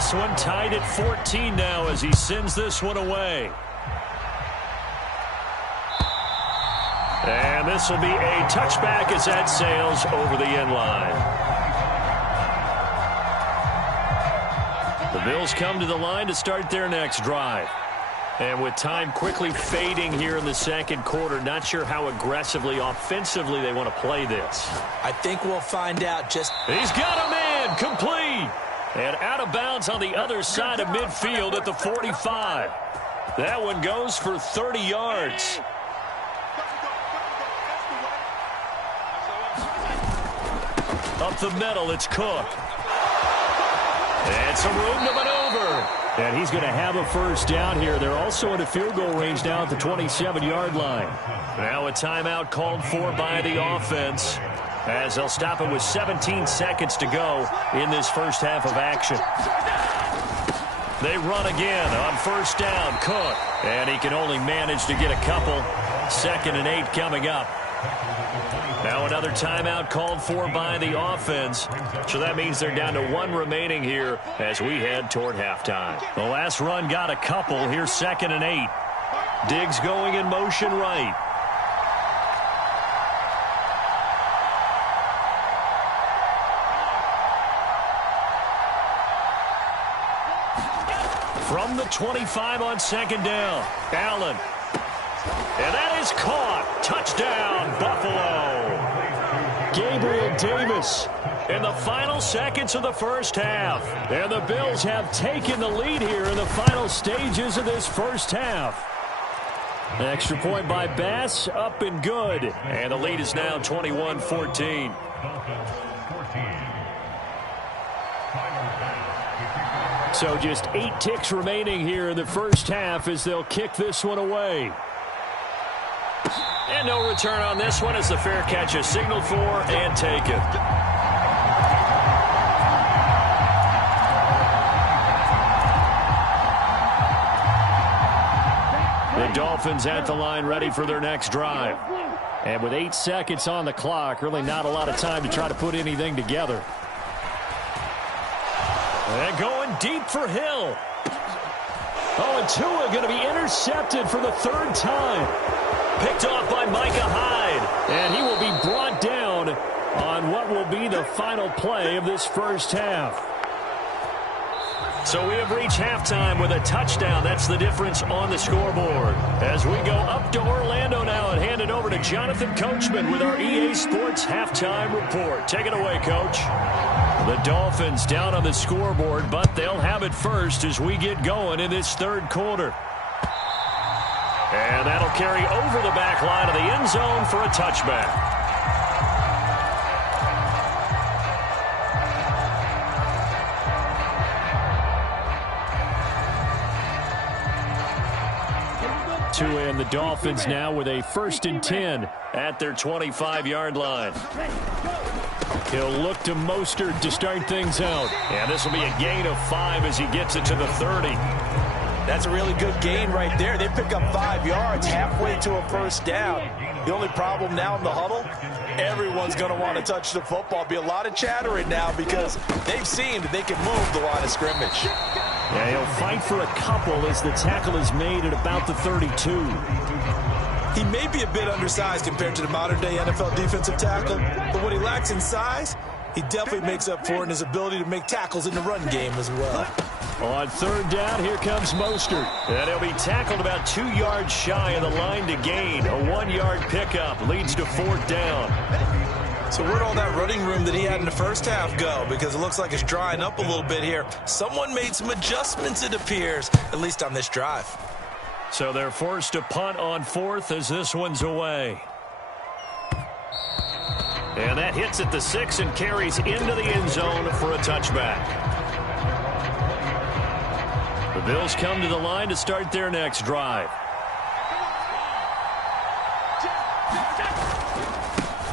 This one tied at 14 now as he sends this one away. And this will be a touchback as that sails over the end line. The Bills come to the line to start their next drive. And with time quickly fading here in the second quarter, not sure how aggressively, offensively they want to play this. I think we'll find out. He's got him in, complete. And out of bounds on the other side of midfield at the 45. That one goes for 30 yards. Up the middle, it's Cook. And some room to maneuver. And he's going to have a first down here. They're also in a field goal range now at the 27-yard line. Now a timeout called for by the offense, as they'll stop it with 17 seconds to go in this first half of action. They run again on first down, Cook. And he can only manage to get a couple. 2nd and 8 coming up. Now another timeout called for by the offense. So that means they're down to 1 remaining here as we head toward halftime. The last run got a couple. Here's 2nd and 8. Diggs going in motion right. From the 25 on 2nd down. Allen. And that is caught. Touchdown, Buffalo. Gabriel Davis in the final seconds of the first half. And the Bills have taken the lead here in the final stages of this first half. An extra point by Bass, up and good. And the lead is now 21-14. So just 8 ticks remaining here in the first half as they'll kick this one away. And no return on this one as the fair catch is signaled for and taken. The Dolphins at the line ready for their next drive. And with 8 seconds on the clock, really not a lot of time to try to put anything together. And going deep for Hill. Oh, and Tua going to be intercepted for the 3rd time. Picked off by Micah Hyde. And he will be brought down on what will be the final play of this first half. So we have reached halftime with a touchdown. That's the difference on the scoreboard. As we go up to Orlando now and hand it over to Jonathan Coachman with our EA Sports Halftime Report. Take it away, Coach. The Dolphins down on the scoreboard, but they'll have it first as we get going in this 3rd quarter. And that'll carry over the back line of the end zone for a touchback. Tua and the Dolphins now with a 1st and 10 at their 25-yard line. He'll look to Mostert to start things out. And this will be a gain of 5 as he gets it to the 30. That's a really good gain right there. They pick up 5 yards halfway to a first down. The only problem now in the huddle, everyone's going to want to touch the football. Be a lot of chattering now because they've seen that they can move the line of scrimmage. Yeah, he'll fight for a couple as the tackle is made at about the 32. He may be a bit undersized compared to the modern-day NFL defensive tackle, but what he lacks in size, he definitely makes up for in his ability to make tackles in the run game as well. On 3rd down, here comes Mostert. And he'll be tackled about 2 yards shy of the line to gain. A 1-yard pickup leads to 4th down. So where'd all that running room that he had in the first half go? Because it looks like it's drying up a little bit here. Someone made some adjustments, it appears, at least on this drive. So they're forced to punt on 4th as this one's away. And that hits at the 6 and carries into the end zone for a touchback. The Bills come to the line to start their next drive.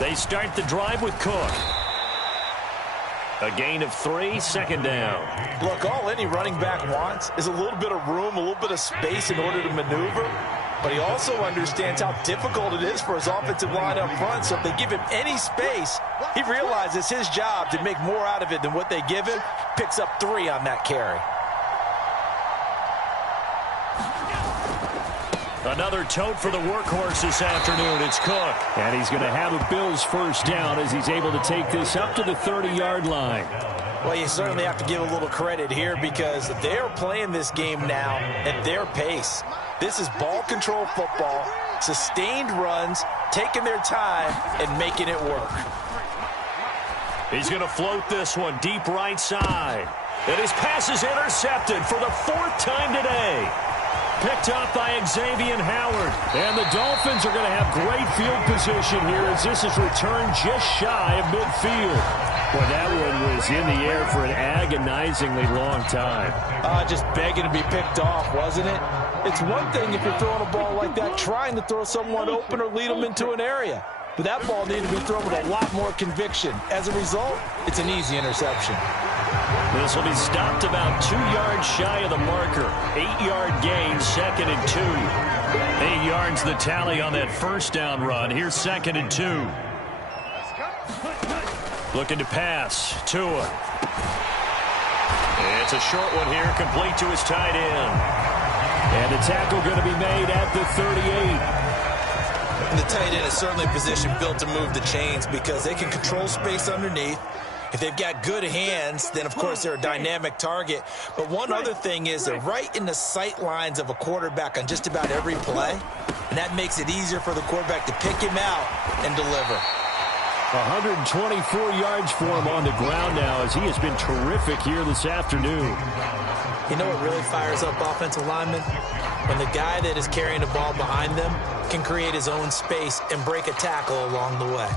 They start the drive with Cook. A gain of 3, 2nd down. Look, all any running back wants is a little bit of room, a little bit of space in order to maneuver. But he also understands how difficult it is for his offensive line up front. So if they give him any space, he realizes his job to make more out of it than what they give him. Picks up 3 on that carry. Another tote for the workhorse this afternoon. It's Cook. And he's going to have a Bills first down as he's able to take this up to the 30-yard line. Well, you certainly have to give a little credit here because they're playing this game now at their pace. This is ball control football, sustained runs, taking their time, and making it work. He's going to float this one deep right side. And his pass is intercepted for the 4th time today. Picked up by Xavier Howard. And the Dolphins are going to have great field position here as this is returned just shy of midfield. Boy, that one was in the air for an agonizingly long time. Just begging to be picked off, wasn't it? It's one thing if you're throwing a ball like that, trying to throw someone open or lead them into an area. But that ball needed to be thrown with a lot more conviction. As a result, it's an easy interception. This will be stopped about 2 yards shy of the marker. 8-yard gain, 2nd and 2. 8 yards the tally on that first down run. Here's 2nd and 2. Looking to pass. Tua. It's a short one here, complete to his tight end. And the tackle going to be made at the 38. And the tight end is certainly a position built to move the chains because they can control space underneath. If they've got good hands, then, of course, they're a dynamic target. But one other thing is they're right in the sight lines of a quarterback on just about every play. And that makes it easier for the quarterback to pick him out and deliver. 124 yards for him on the ground now as he has been terrific here this afternoon. You know what really fires up offensive linemen? When the guy that is carrying the ball behind them can create his own space and break a tackle along the way.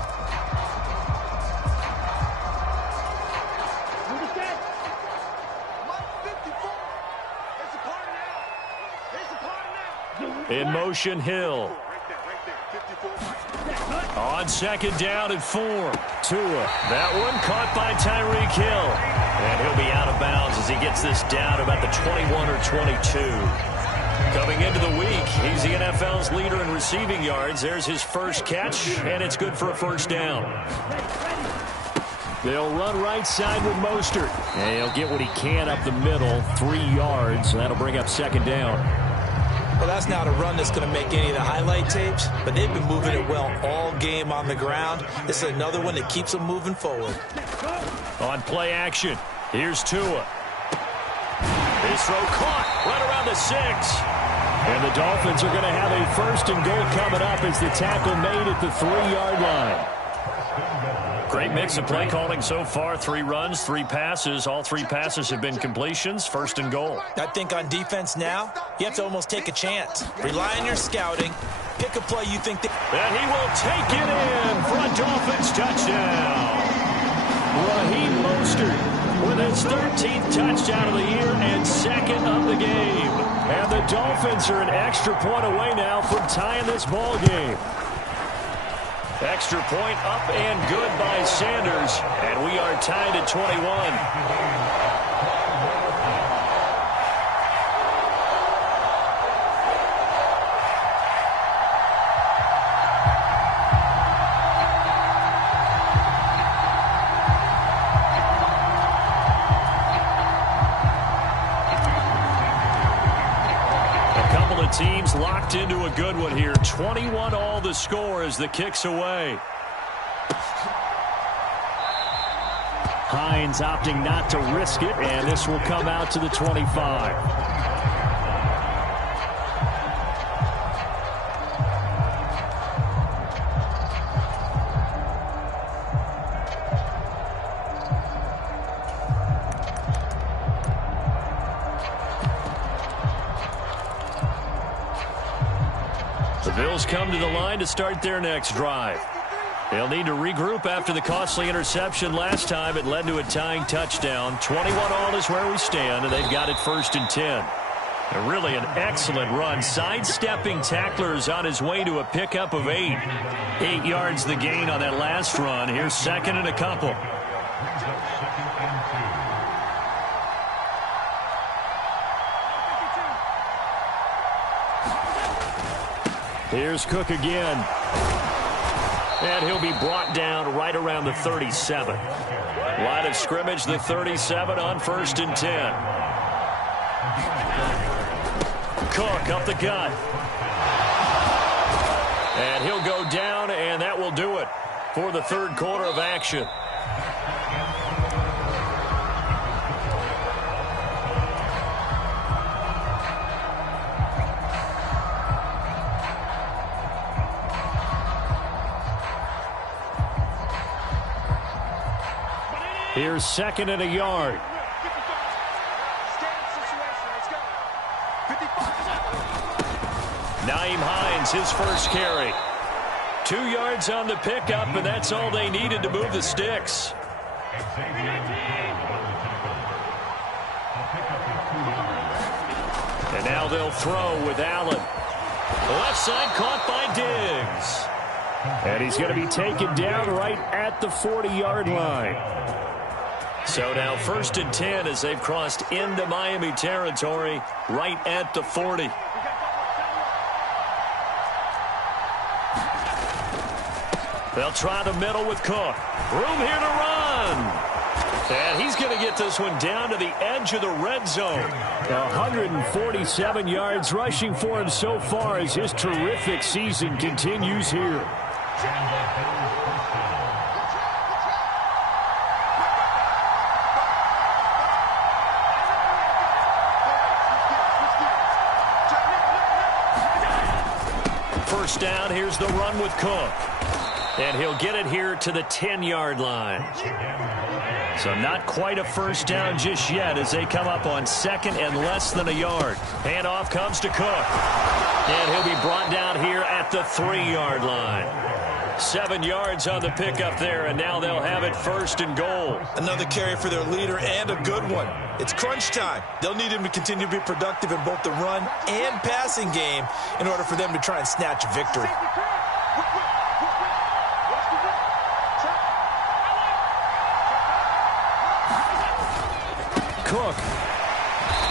In motion, Hill. On 2nd down and 4. Tua. That one caught by Tyreek Hill. And he'll be out of bounds as he gets this down about the 21 or 22. Coming into the week, he's the NFL's leader in receiving yards. There's his first catch, and it's good for a first down. They'll run right side with Mostert. And he'll get what he can up the middle, 3 yards. That'll bring up 2nd down. Well, that's not a run that's going to make any of the highlight tapes, but they've been moving it well all game on the ground. This is another one that keeps them moving forward. On play action, here's Tua. His throw caught right around the 6. And the Dolphins are going to have a 1st and goal coming up as the tackle made at the 3-yard line. Great mix of play calling so far. 3 runs, 3 passes. All 3 passes have been completions. 1st and goal. I think on defense now, you have to almost take a chance. Rely on your scouting. Pick a play you think that... And he will take it in for a Dolphins touchdown. Raheem Mostert with his 13th touchdown of the year and 2nd of the game. And the Dolphins are an extra point away now from tying this ball game. Extra point up and good by Sanders. And we are tied at 21. Teams locked into a good one here. 21 all the score as the kick's away. Hines opting not to risk it, and this will come out to the 25. The Bills come to the line to start their next drive. They'll need to regroup after the costly interception last time. It led to a tying touchdown. 21 all is where we stand, and they've got it 1st and 10. And really an excellent run. Sidestepping tacklers on his way to a pickup of 8. 8 yards the gain on that last run. Here's 2nd and a couple. Here's Cook again. And he'll be brought down right around the 37. Line of scrimmage, the 37 on 1st and 10. Cook up the gut. And he'll go down, and that will do it for the third quarter of action. Here's second and a yard. Nyheim Hines, his first carry. 2 yards on the pickup, and that's all they needed to move the sticks. And now they'll throw with Allen. Left side caught by Diggs. And he's going to be taken down right at the 40-yard line. So now 1st and 10 as they've crossed into Miami territory right at the 40. They'll try the middle with Cook. Room here to run. And he's going to get this one down to the edge of the red zone. 147 yards rushing for him so far as his terrific season continues here. First down, here's the run with Cook. And he'll get it here to the 10-yard line. So not quite a first down just yet as they come up on second and less than a yard. Handoff comes to Cook. And he'll be brought down here at the 3-yard line. 7 yards on the pickup there, and now they'll have it 1st and goal. Another carry for their leader and a good one. It's crunch time. They'll need him to continue to be productive in both the run and passing game in order for them to try and snatch a victory. Cook.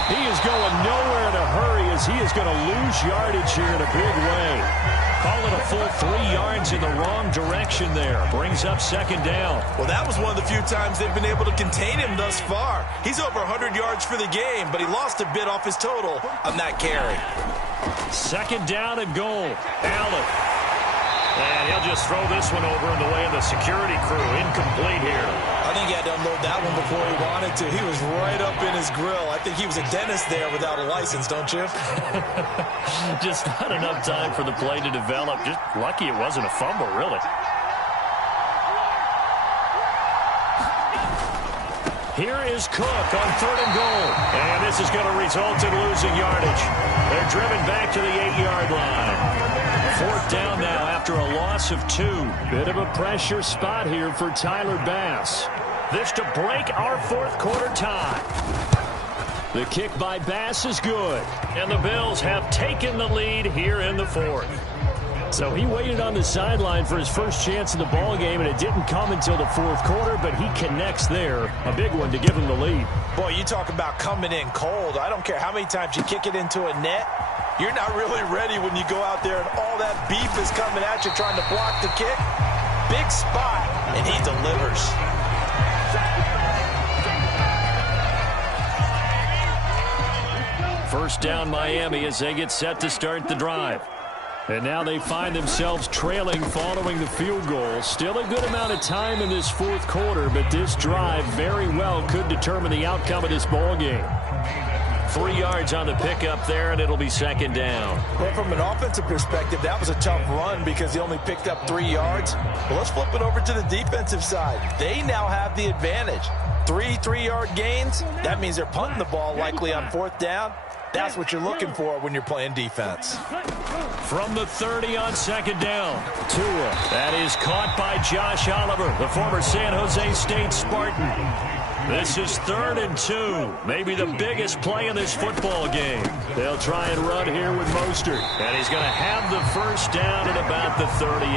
He is going nowhere in a hurry as he is going to lose yardage here in a big way. Call it a full 3 yards in the wrong direction there. Brings up 2nd down. Well, that was one of the few times they've been able to contain him thus far. He's over 100 yards for the game, but he lost a bit off his total on that carry. 2nd down and goal. Allen. And he'll just throw this one over in the way of the security crew. Incomplete here. I think he had to unload that one before he wanted to. He was right up in his grill. I think he was a dentist there without a license, don't you? Just not enough time for the play to develop. Just lucky it wasn't a fumble, really. Here is Cook on 3rd and goal. And this is going to result in losing yardage. They're driven back to the 8-yard line. 4th down now after a loss of 2. Bit of a pressure spot here for Tyler Bass. This to break our 4th quarter tie. The kick by Bass is good. And the Bills have taken the lead here in the 4th. So he waited on the sideline for his first chance in the ball game, and it didn't come until the 4th quarter, but he connects there. A big one to give him the lead. Boy, you talk about coming in cold. I don't care how many times you kick it into a net. You're not really ready when you go out there and all that beef is coming at you trying to block the kick. Big spot, and he delivers. First down Miami as they get set to start the drive. And now they find themselves trailing following the field goal. Still a good amount of time in this 4th quarter, but this drive very well could determine the outcome of this ball game. 3 yards on the pickup there, and it'll be 2nd down. Well, from an offensive perspective, that was a tough run because he only picked up 3 yards. Well, let's flip it over to the defensive side. They now have the advantage. 3 3-yard gains. That means they're punting the ball likely on 4th down. That's what you're looking for when you're playing defense. From the 30 on 2nd down. Tua. That is caught by Josh Oliver, the former San Jose State Spartan. This is 3rd and 2. Maybe the biggest play in this football game. They'll try and run here with Mostert. And he's going to have the first down at about the 38. 3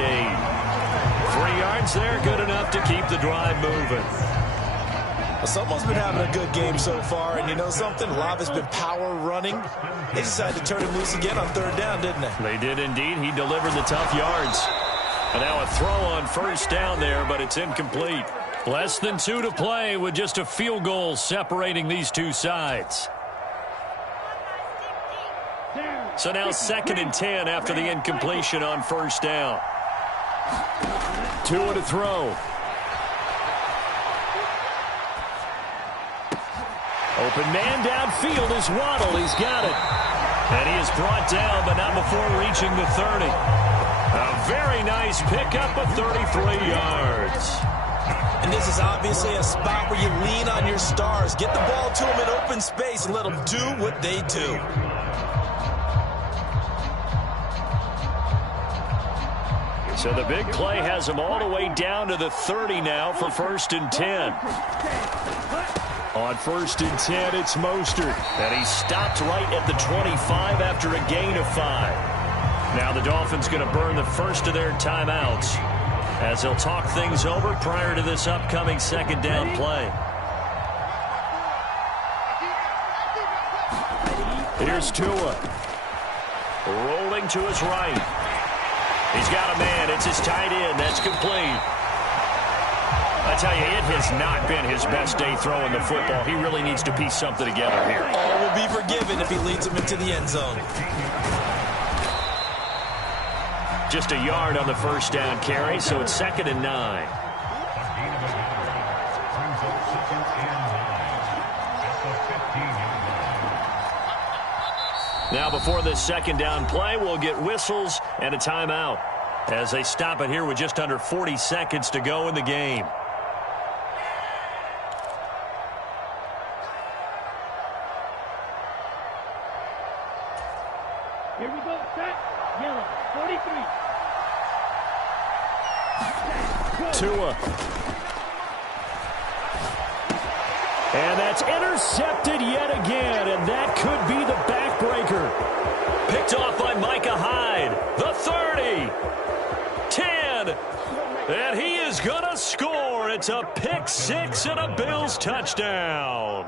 yards there, good enough to keep the drive moving. Well, someone's been having a good game so far, and you know something? A lot of it's been power running. They decided to turn him loose again on 3rd down, didn't they? They did indeed. He delivered the tough yards. And now a throw on 1st down there, but it's incomplete. Less than 2 to play with just a field goal separating these two sides. So now 2nd and 10 after the incompletion on first down. Tua to throw. Open man downfield is Waddle. He's got it. And he is brought down, but not before reaching the 30. A very nice pickup of 33 yards. And this is obviously a spot where you lean on your stars. Get the ball to them in open space and let them do what they do. So the big play has him all the way down to the 30 now for 1st and 10. On 1st and 10, it's Mostert. And he stopped right at the 25 after a gain of 5. Now the Dolphins going to burn the first of their timeouts as they'll talk things over prior to this upcoming 2nd down play. Here's Tua. Rolling to his right. He's got a man. It's his tight end. That's complete. I tell you, it has not been his best day throwing the football. He really needs to piece something together here. All will be forgiven if he leads him into the end zone. Just a yard on the first down carry, so it's 2nd and 9. Now before this 2nd down play, we'll get whistles and a timeout as they stop it here with just under 40 seconds to go in the game. Here we go, set, yellow, 43. Tua. And that's intercepted yet again, and that could be the backbreaker. Picked off by Micah Hyde. The 30. 10. And he is going to score. It's a pick 6 and a Bills touchdown.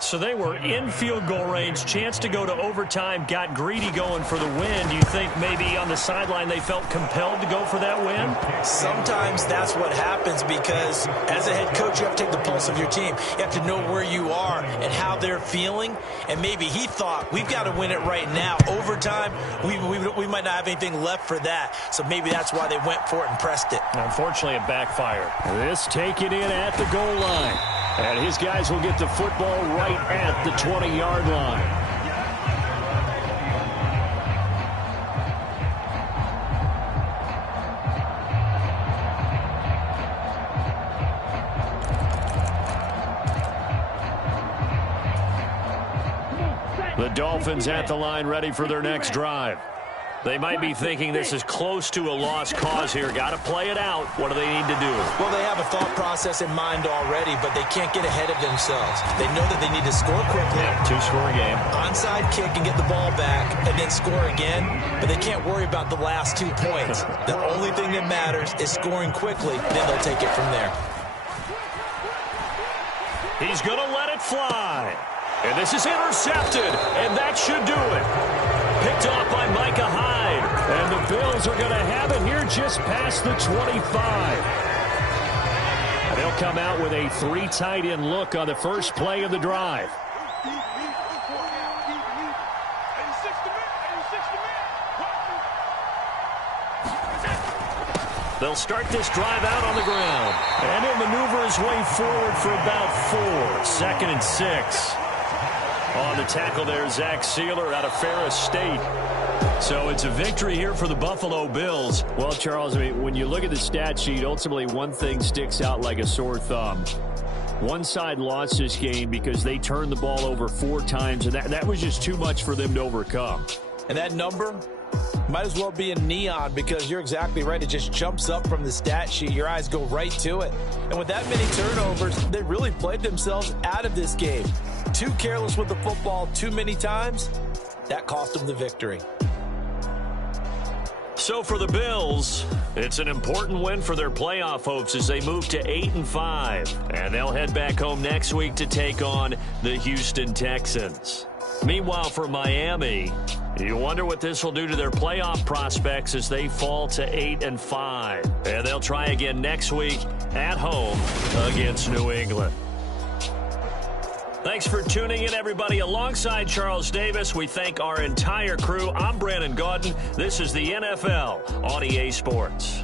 So they were in field goal range, chance to go to overtime, got greedy going for the win. Do you think maybe on the sideline they felt compelled to go for that win? Sometimes that's what happens because as a head coach, you have to take the pulse of your team. You have to know where you are and how they're feeling. And maybe he thought, we've got to win it right now. Overtime, we might not have anything left for that. So maybe that's why they went for it and pressed it. Unfortunately, it backfired. This taken in at the goal line. And his guys will get the football right at the 20-yard line. The Dolphins at the line ready for their next drive. They might be thinking this is close to a lost cause here. Got to play it out. What do they need to do? Well, they have a thought process in mind already, but they can't get ahead of themselves. They know that they need to score quickly. Yeah, 2-score game. Onside kick and get the ball back and then score again, but they can't worry about the last 2 points. The only thing that matters is scoring quickly, then they'll take it from there. He's going to let it fly. And this is intercepted, and that should do it. Picked off by Micah Hyde. And the Bills are going to have it here just past the 25. And they'll come out with a 3 tight end look on the first play of the drive. They'll start this drive out on the ground. And he'll maneuver his way forward for about 4. 2nd and 6. On the tackle there, Zach Sealer out of Ferris State. So it's a victory here for the Buffalo Bills. Well, Charles, I mean, when you look at the stat sheet, ultimately one thing sticks out like a sore thumb. One side lost this game because they turned the ball over 4 times, and that was just too much for them to overcome. And that number might as well be in neon because you're exactly right. It just jumps up from the stat sheet. Your eyes go right to it. And with that many turnovers, they really played themselves out of this game. Too careless with the football too many times. That cost them the victory. So for the Bills, it's an important win for their playoff hopes as they move to 8-5. And they'll head back home next week to take on the Houston Texans. Meanwhile, for Miami, you wonder what this will do to their playoff prospects as they fall to 8-5. And they'll try again next week at home against New England. Thanks for tuning in, everybody. Alongside Charles Davis, we thank our entire crew. I'm Brandon Gaudin. This is the NFL on EA Sports.